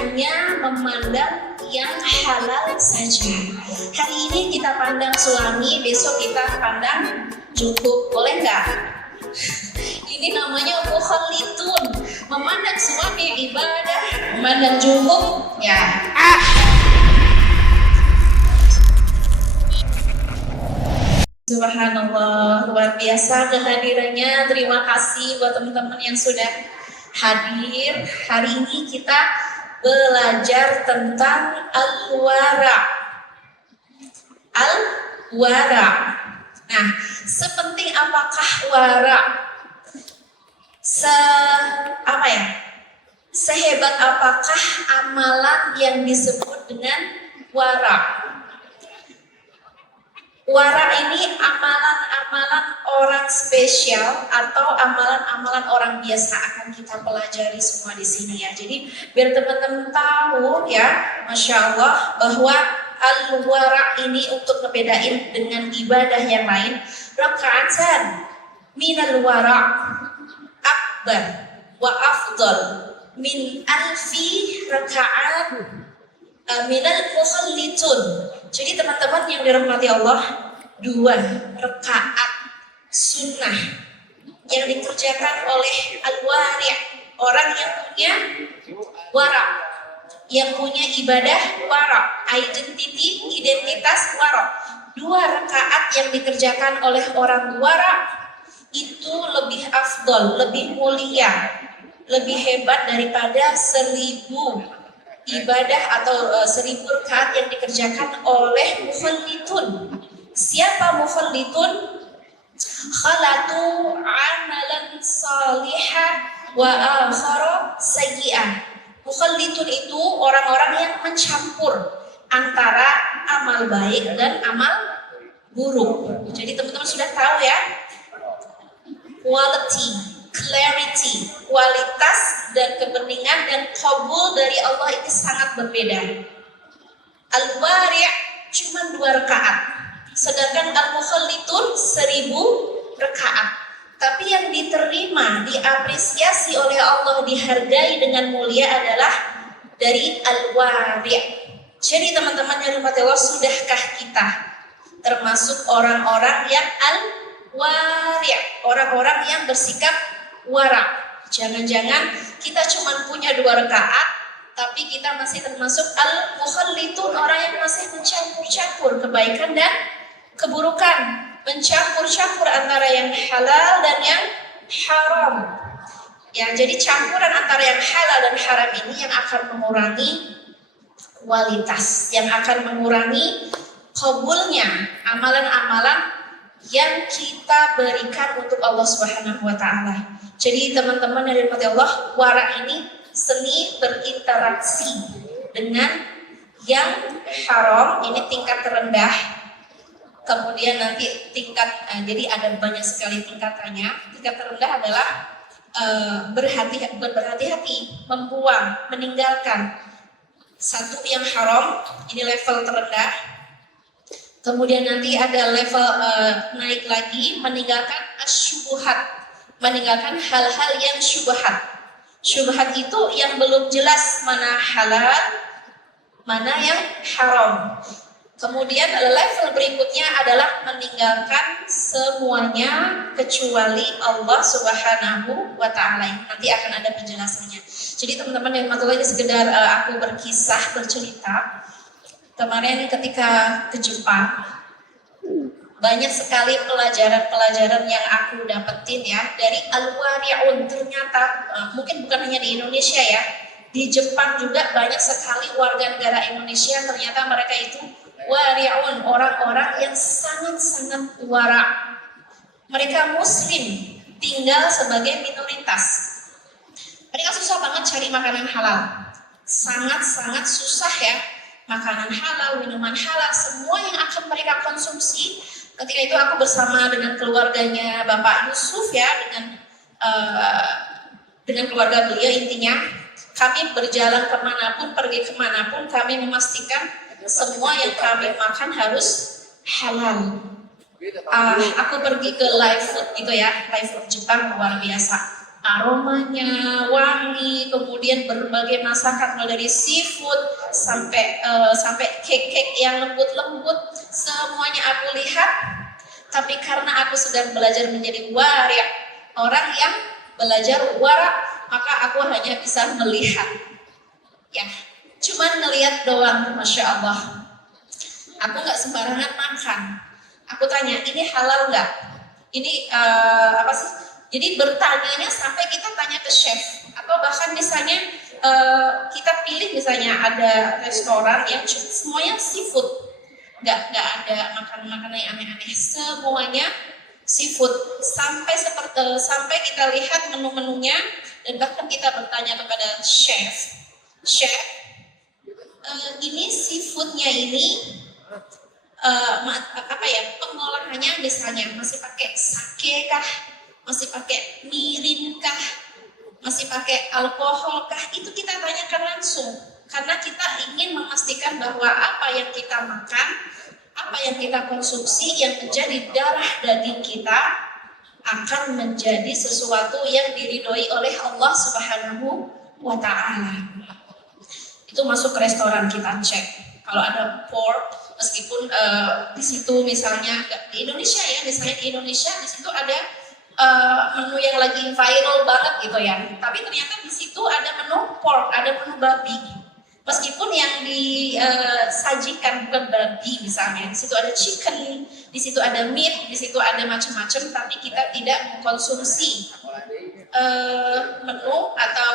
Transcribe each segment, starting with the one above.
hanya memandang yang halal saja. Hari ini kita pandang suami, besok kita pandang cukup, boleh nggak? Ini namanya mukhallitun, memandang suami ibadah, memandang cukup, ya. Subhanallah, luar biasa kehadirannya. Terima kasih buat teman-teman yang sudah hadir. Hari ini kita belajar tentang al-wara. Al-wara. Nah, sepenting apakah wara? Sehebat apakah amalan yang disebut dengan wara? Wara ini amalan-amalan orang spesial atau amalan-amalan orang biasa akan kita pelajari semua di sini ya. Jadi biar teman-teman tahu ya, Masya Allah, bahwa al-wara ini untuk ngebedain dengan ibadah yang lain. Raka'atan minal wara akbar wa afdal min alfi raka'at minal mukhallitun. Jadi teman-teman yang dirahmati Allah, 2 rakaat sunnah yang dikerjakan oleh al-wari', orang yang punya wara, yang punya ibadah wara, identitas wara. 2 rakaat yang dikerjakan oleh orang wara itu lebih afdol, lebih mulia, lebih hebat daripada 1000 ibadah atau 1000 rakaat yang dikerjakan oleh mukhallitun. Siapa mukhallitun? Khalatu amalan salihah wa akhara sayyi'ah. Mukhallitun itu orang-orang yang mencampur antara amal baik dan amal buruk. Jadi teman-teman sudah tahu ya, quality, clarity, kualitas dan kebeningan dan qabul dari Allah itu sangat berbeda. Al-wari' cuma 2 rakaat, sedangkan al-mukhallitun 1000 rakaat. Tapi yang diterima, diapresiasi oleh Allah, dihargai dengan mulia adalah dari al-wari'. Jadi teman-teman yang dirahmati Allah, sudahkah kita termasuk orang-orang yang al-wari', orang-orang yang bersikap wara? Jangan-jangan kita cuma punya 2 rakaat, tapi kita masih termasuk al-mukhallitun, orang yang masih mencampur-campur kebaikan dan keburukan, mencampur-campur antara yang halal dan yang haram. Ya, jadi campuran antara yang halal dan haram ini yang akan mengurangi kualitas, yang akan mengurangi qabulnya amalan-amalan yang kita berikan untuk Allah Subhanahu wa taala. Jadi teman-teman yang dirahmati Allah, wara ini seni berinteraksi dengan yang haram, ini tingkat terendah. Kemudian nanti tingkat, jadi ada banyak sekali tingkatannya. Tingkat terendah adalah berhati-hati, membuang, meninggalkan satu yang haram, ini level terendah. Kemudian nanti ada level naik lagi, meninggalkan asyubuhat, meninggalkan hal-hal yang syubhat. Syubhat itu yang belum jelas mana halal, mana yang haram. Kemudian level berikutnya adalah meninggalkan semuanya kecuali Allah Subhanahu wa taala. Nanti akan ada penjelasannya. Jadi teman-teman yang matullah, ini sekedar aku berkisah, bercerita. Kemarin ketika ke Jepang, banyak sekali pelajaran-pelajaran yang aku dapetin ya dari al-wari'un. Ternyata mungkin bukan hanya di Indonesia ya, di Jepang juga banyak sekali warga negara Indonesia, ternyata mereka itu wari'un, orang-orang yang sangat-sangat wara. Mereka muslim, tinggal sebagai minoritas. Mereka susah banget cari makanan halal, sangat-sangat susah ya. Makanan halal, minuman halal, semua yang akan mereka konsumsi. Ketika itu aku bersama dengan keluarganya Bapak Yusuf ya, dengan keluarga beliau, intinya kami berjalan kemanapun, pergi kemanapun, kami memastikan semua yang kami makan harus halal. Aku pergi ke live food gitu ya, live food Jepang luar biasa. aromanya wangi, kemudian berbagai masakan mulai dari seafood sampai cake-cake yang lembut-lembut, semuanya aku lihat. Tapi karena aku sedang belajar menjadi wari', orang yang belajar wara', maka aku hanya bisa melihat, ya, cuman ngelihat doang. Masya Allah, aku nggak sembarangan makan. Aku tanya, ini halal nggak? Ini apa sih? Jadi bertanyanya sampai kita tanya ke chef, atau bahkan misalnya kita pilih misalnya ada restoran yang semuanya seafood, nggak ada makanan yang aneh-aneh, semuanya seafood. Sampai kita lihat menu-menunya dan bahkan kita bertanya kepada chef, ini seafoodnya ini apa ya, pengolahannya misalnya masih pakai sake kah, masih pakai mirin kah, masih pakai alkohol kah, itu kita tanyakan langsung karena kita ingin memastikan bahwa apa yang kita makan, apa yang kita konsumsi yang menjadi darah daging kita akan menjadi sesuatu yang diridhoi oleh Allah Subhanahu wa Ta'ala. Itu masuk ke restoran kita cek kalau ada pork, meskipun di situ misalnya di Indonesia ya, misalnya di Indonesia di situ ada menu yang lagi viral banget gitu ya, tapi ternyata di situ ada menu pork, ada menu babi, meskipun yang disajikan bukan babi misalnya, di situ ada chicken, di situ ada meat, di situ ada macam-macam, tapi kita tidak mengkonsumsi menu atau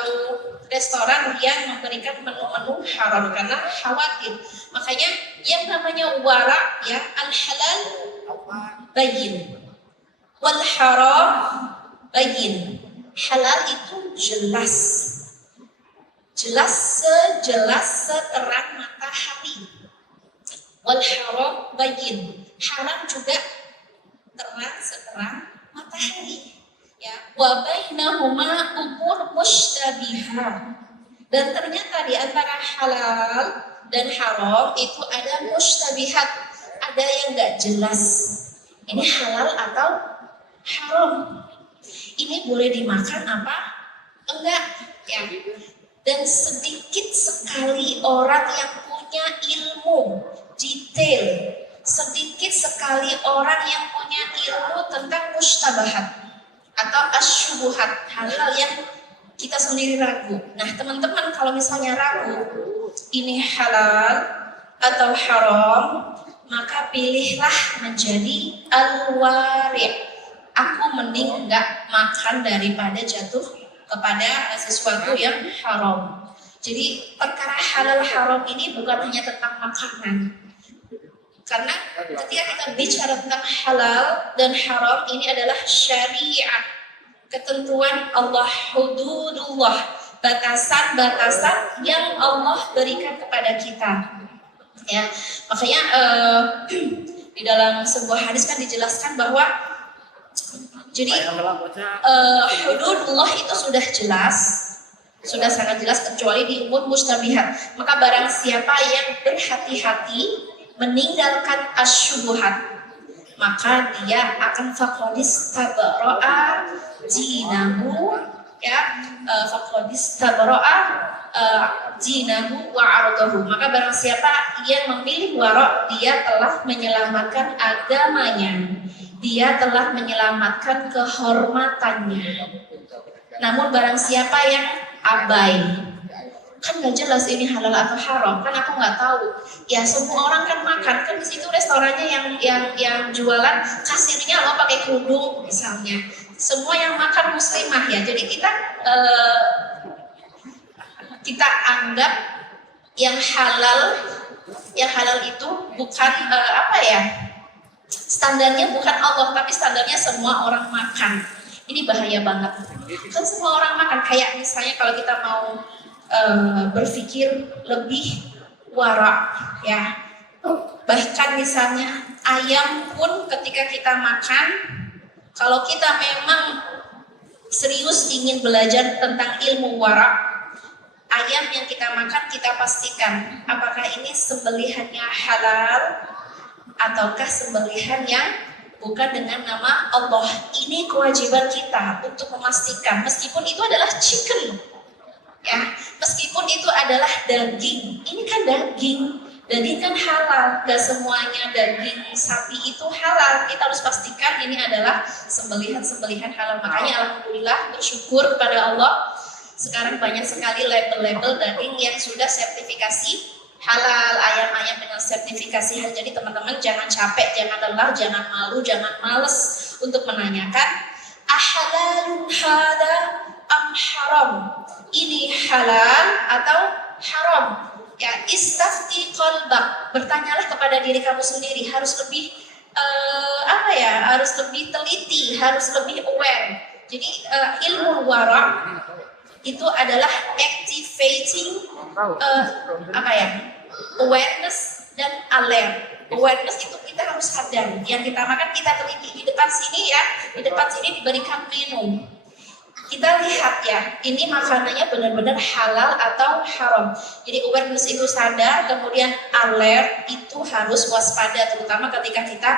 restoran yang memberikan menu-menu haram karena khawatir. Makanya yang namanya wara ya, al halal bayyin wal haram bayyin. Halal itu jelas sejelas seterang matahari. Wal haram bayyin, haram juga terang seterang matahari. Ya, wa bainahuma umur mushtabihat. Dan ternyata di antara halal dan haram itu ada mushtabihat, ada yang nggak jelas. Ini halal atau haram? Ini boleh dimakan apa enggak? Ya. Dan sedikit sekali orang yang punya ilmu detail, sedikit sekali orang yang punya ilmu tentang mushtabahat atau asyubuhat, hal-hal yang kita sendiri ragu. Nah teman-teman, kalau misalnya ragu ini halal atau haram, maka pilihlah menjadi al-wari'. Aku mending enggak makan daripada jatuh kepada sesuatu yang haram. Jadi perkara halal haram ini bukan hanya tentang makanan. Karena ketika kita bicara tentang halal dan haram, ini adalah syariat, ketentuan Allah, hududullah, batasan-batasan yang Allah berikan kepada kita. Ya, makanya di dalam sebuah hadis kan dijelaskan bahwa jadi hududullah itu sudah jelas, sudah sangat jelas kecuali di umur mustabihat. Maka barang siapa yang berhati-hati meninggalkan asyubuhat, maka dia akan faqadis tabara'a dinahu, ya, faqadis tabara'a dinahu wa 'ardahu. Maka barang siapa yang memilih wara', dia telah menyelamatkan agamanya, dia telah menyelamatkan kehormatannya. Namun barang siapa yang abai, kan nggak jelas ini halal atau haram, kan aku nggak tahu. Ya semua orang kan makan, kan di situ restorannya yang jualan kasirnya lo pakai kerudung misalnya. Semua yang makan muslimah ya, jadi kita anggap yang halal itu bukan apa ya, standarnya bukan Allah, tapi standarnya semua orang makan. Ini bahaya banget. Kan semua orang makan, kayak misalnya kalau kita mau berpikir lebih wara, ya, bahkan misalnya ayam pun ketika kita makan, kalau kita memang serius ingin belajar tentang ilmu wara, ayam yang kita makan kita pastikan apakah ini sembelihannya halal ataukah sembelihan yang bukan dengan nama Allah. Ini kewajiban kita untuk memastikan, meskipun itu adalah chicken, ya, meskipun itu adalah daging. Ini kan daging kan halal. Gak semuanya daging sapi itu halal. Kita harus pastikan ini adalah sembelihan halal. Makanya alhamdulillah, bersyukur kepada Allah, sekarang banyak sekali label-label daging yang sudah sertifikasi halal, ayam-ayam dengan sertifikasi halal. Jadi teman-teman jangan capek, jangan lelah, jangan malu, jangan males untuk menanyakan ahalalun hada am haram. Ini halal atau haram? Ya, istafti qalbak. Bertanyalah kepada diri kamu sendiri. Harus lebih harus lebih teliti, harus lebih aware. Jadi ilmu wara itu adalah activating awareness dan alert. Awareness itu kita harus sadar, yang kita makan kita teliti. Di depan sini ya, di depan sini diberikan menu. Kita lihat ya, ini makanannya benar-benar halal atau haram. Jadi awareness itu sadar, kemudian alert itu harus waspada, terutama ketika kita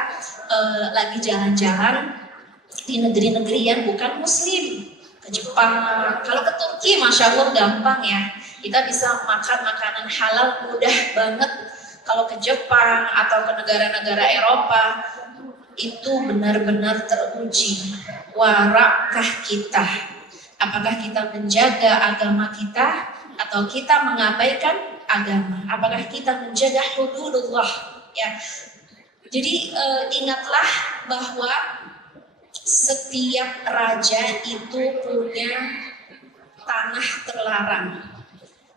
lagi jalan-jalan di negeri-negeri yang bukan muslim. Ke Jepang, kalau ke Turki Masya Allah gampang ya, kita bisa makan makanan halal mudah banget. Kalau ke Jepang atau ke negara-negara Eropa, itu benar-benar teruji warakah kita. Apakah kita menjaga agama kita atau kita mengabaikan agama? Apakah kita menjaga hududullah? Ya. Jadi ingatlah bahwa setiap raja itu punya tanah terlarang.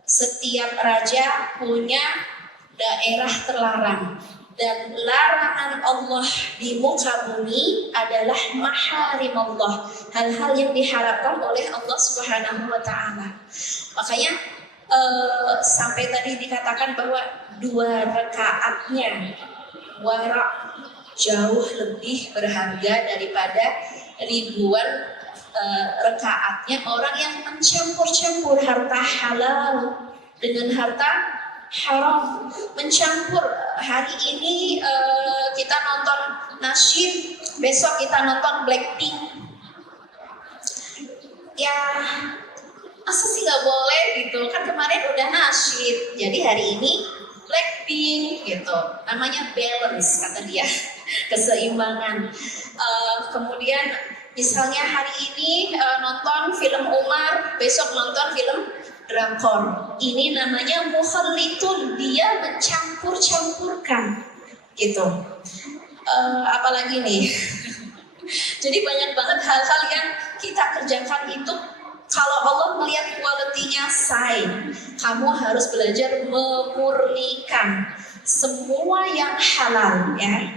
Setiap raja punya daerah terlarang. Dan larangan Allah di muka bumi adalah maharim Allah, hal-hal yang diharapkan oleh Allah Subhanahu wa Ta'ala. Makanya sampai tadi dikatakan bahwa 2 rakaatnya warak jauh lebih berharga daripada ribuan rakaatnya orang yang mencampur-campur harta halal dengan harta haram, mencampur. Hari ini kita nonton nasyid, besok kita nonton Blackpink. Ya, masa sih nggak boleh gitu? Kan kemarin udah nasyid, jadi hari ini Blackpink gitu. Namanya balance kata dia, keseimbangan. Kemudian misalnya hari ini nonton film Umar, besok nonton film drakor. Ini namanya mukhallitun, dia mencampur-campurkan gitu. Apalagi nih. Jadi banyak banget hal-hal yang kita kerjakan itu kalau Allah melihat kualitinya sign, kamu harus belajar memurnikan semua yang halal ya.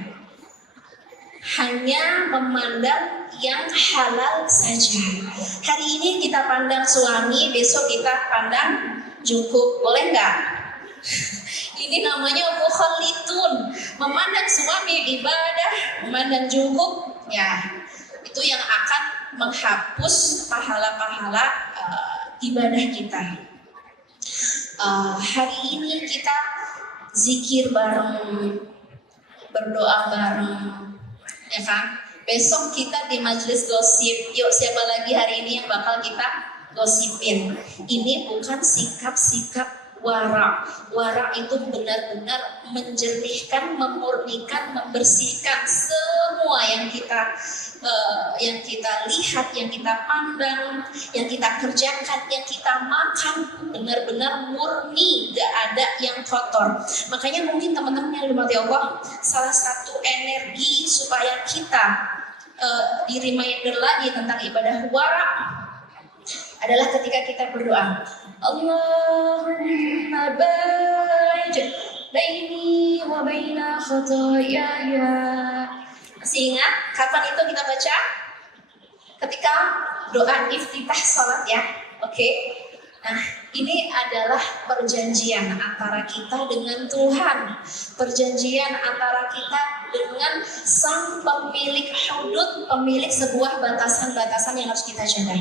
Hanya memandang yang halal saja. Hari ini kita pandang suami, besok kita pandang jungkuk, boleh nggak? Ini namanya mukhallitun, memandang suami ibadah, memandang jungkuk, ya itu yang akan menghapus pahala-pahala ibadah kita. Hari ini kita zikir bareng, berdoa bareng, ya kan? Besok kita di majelis gosip. Yuk, siapa lagi hari ini yang bakal kita gosipin? Ini bukan sikap-sikap wara. Wara itu benar-benar menjernihkan, memurnikan, membersihkan semua yang kita lihat, yang kita pandang, yang kita kerjakan, yang kita makan, benar-benar murni, gak ada yang kotor. Makanya mungkin teman-teman yang dirahmati Allah, salah satu energi supaya kita di-reminder lagi tentang ibadah wara adalah ketika kita berdoa, Allahumma ba'id baini wa baina khotoyaya. Masih ingat kapan itu kita baca? Ketika doa iftitah salat ya. Oke. Nah, ini adalah perjanjian antara kita dengan Tuhan. Perjanjian antara kita dengan sang pemilik hudud, pemilik sebuah batasan-batasan yang harus kita jaga.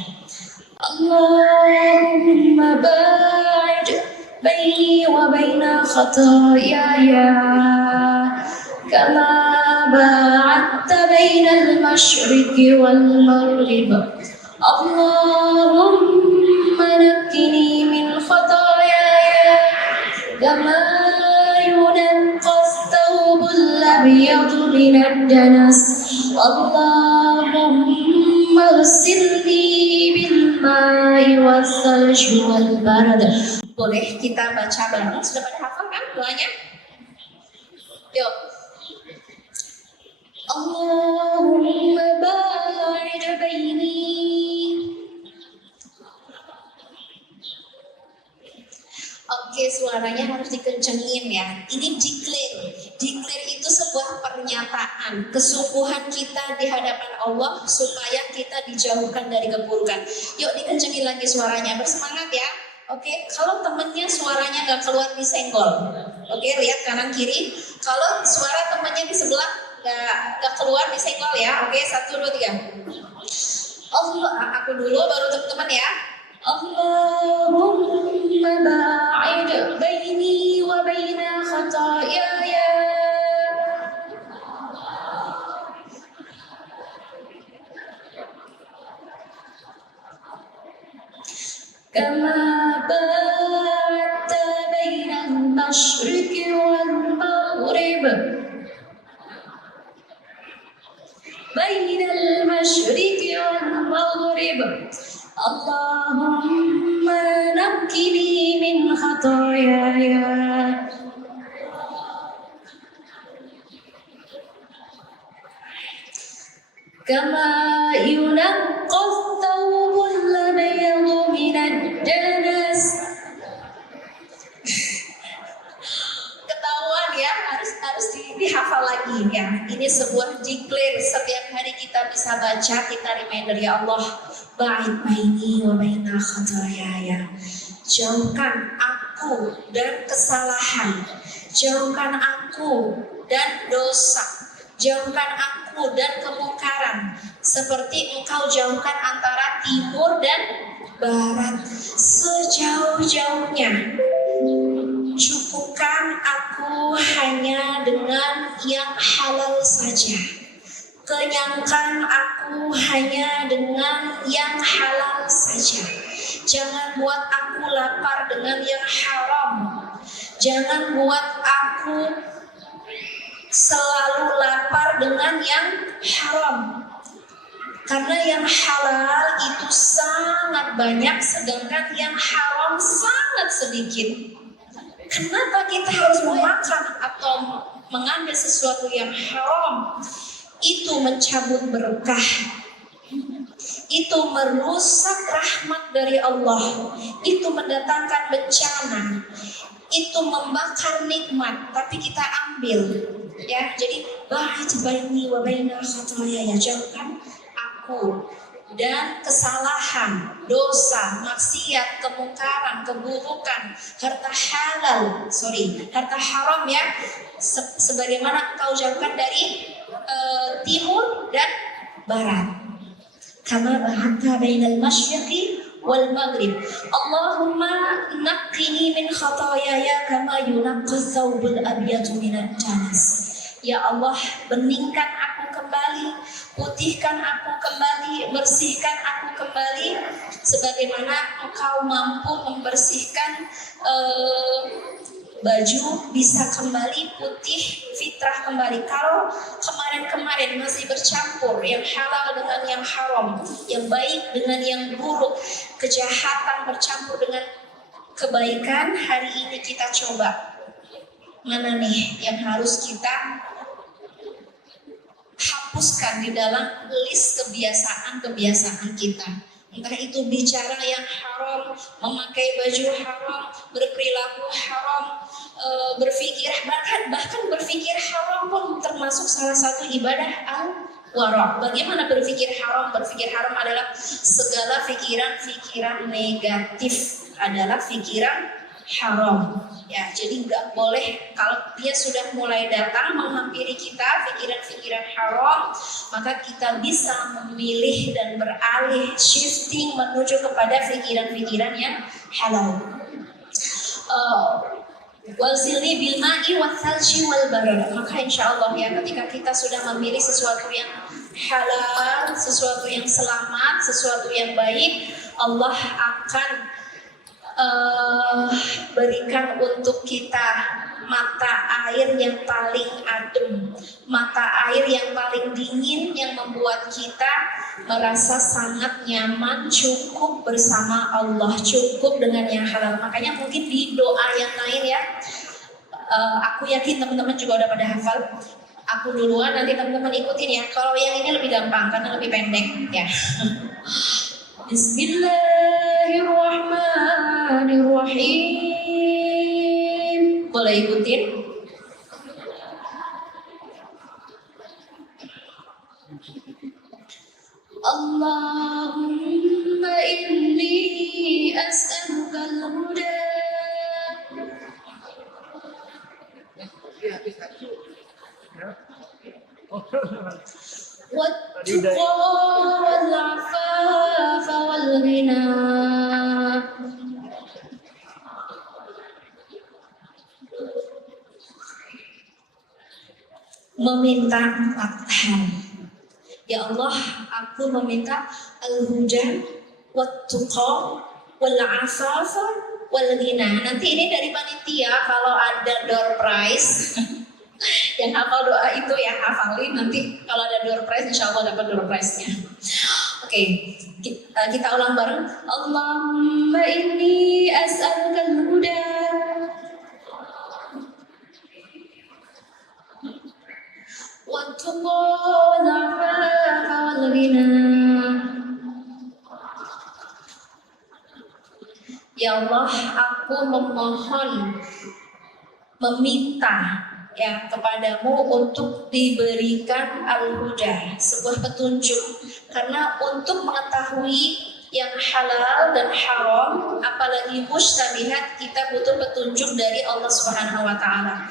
Allahumma ba'id baini wa baina khotoyaya kama باعدت بين المشرق والمغرب اللهم نقني من خطاياي كما ينقى الثوب الأبيض من الدنس اللهم اغسلني بالماء والثلج والبرد. Boleh kita baca bareng? Sudah pada hafal kan doanya? Yuk. Allahumma ba'id baini. Oke, suaranya harus dikencengin ya. Ini declare. Declare itu sebuah pernyataan kesungguhan kita di hadapan Allah supaya kita dijauhkan dari keburukan. Yuk dikencengin lagi suaranya, bersemangat ya. Oke, kalau temennya suaranya nggak keluar disenggol. Oke, lihat kanan kiri. Kalau suara temennya di sebelah nggak keluar disenggol ya. Oke, 1, 2, 3. Allah, aku dulu baru teman-teman ya. Allahumma ba'id baini wa baina khataayaya. Kama ba'adta baina al-mashriqi wal-maghrib. Baina al-mashriqi wal-maghrib. Allahumma naqqini min khataayaya kama yunaqqa ath-thawbul abyadu min ad-danas. Ketahuan ya, harus dihafal lagi ya. Ini sebuah declare, setiap hari kita bisa baca, kita reminder ya Allah. Ba'id baini wa baina khataayaya. Jauhkan aku dan kesalahan, jauhkan aku dan dosa, jauhkan aku dan kemungkaran, seperti Engkau jauhkan antara timur dan barat, sejauh-jauhnya. Cukupkan aku hanya dengan yang halal saja. Kenyangkan aku hanya dengan yang halal saja. Jangan buat aku lapar dengan yang haram. Jangan buat aku selalu lapar dengan yang haram. Karena yang halal itu sangat banyak, sedangkan yang haram sangat sedikit. Kenapa kita harus memakan atau mengambil sesuatu yang haram? Itu mencabut berkah, itu merusak rahmat dari Allah, itu mendatangkan bencana, itu membakar nikmat, tapi kita ambil ya. Jadi ba'id baini wa baina khataayaya, jauhkan aku dan kesalahan, dosa, maksiat, kemungkaran, keburukan, harta haram ya, sebagaimana Engkau jauhkan dari timur dan barat. Kama ba'adta bainal masyriqi wal maghrib. Allahumma naqqini min khataayaya kama yunaqqa ath-thawbul abyadu minad danas. Ya Allah, beningkan aku kembali, putihkan aku kembali, bersihkan aku kembali, sebagaimana Engkau mampu membersihkan baju bisa kembali putih, fitrah kembali. Kalau kemarin-kemarin masih bercampur yang halal dengan yang haram, yang baik dengan yang buruk, kejahatan bercampur dengan kebaikan, hari ini kita coba mana nih yang harus kita hapuskan di dalam list kebiasaan-kebiasaan kita. Entah itu bicara yang haram, memakai baju haram, berperilaku haram, berpikir bahkan berpikir haram pun termasuk salah satu ibadah al-wara'. Bagaimana berpikir haram? Berpikir haram adalah segala pikiran-pikiran negatif adalah pikiran haram. Ya, jadi nggak boleh kalau dia sudah mulai datang menghampiri kita pikiran-pikiran haram, maka kita bisa memilih dan beralih shifting menuju kepada pikiran-pikiran yang halal. Walzilni bil ma'i wal thalji wal barad. Maka insya Allah ya, ketika kita sudah memilih sesuatu yang halal, sesuatu yang selamat, sesuatu yang baik, Allah akan berikan untuk kita mata air yang paling adem, mata air yang paling dingin, yang membuat kita merasa sangat nyaman, cukup bersama Allah, cukup dengan yang halal. Makanya mungkin di doa yang lain ya, aku yakin teman-teman juga udah pada hafal. Aku duluan, nanti teman-teman ikutin ya. Kalau yang ini lebih gampang karena lebih pendek ya. Bismillahirrahmanirrahim. Boleh ikutin? Allahumma inni as'aluka al-huda wat-tuqa wal-'afafa wal-ghina. Meminta 4 hal. Ya Allah, aku meminta al-huda wat-tuqa wal-'afafa wal-ghina. Nanti ini dari panitia, kalau ada door prize yang hafal doa itu ya hafalin, nanti kalau ada door prize insya Allah dapat door prize-nya. Oke, kita ulang bareng. Allahumma inni as'aluka al-huda wat-tuqa wal-'afafa wal-ghina. Ya Allah, aku memohon, meminta ya kepadamu untuk diberikan al-huda, sebuah petunjuk. Karena untuk mengetahui yang halal dan haram, apalagi mustabihat, kita butuh petunjuk dari Allah Subhanahu wa taala.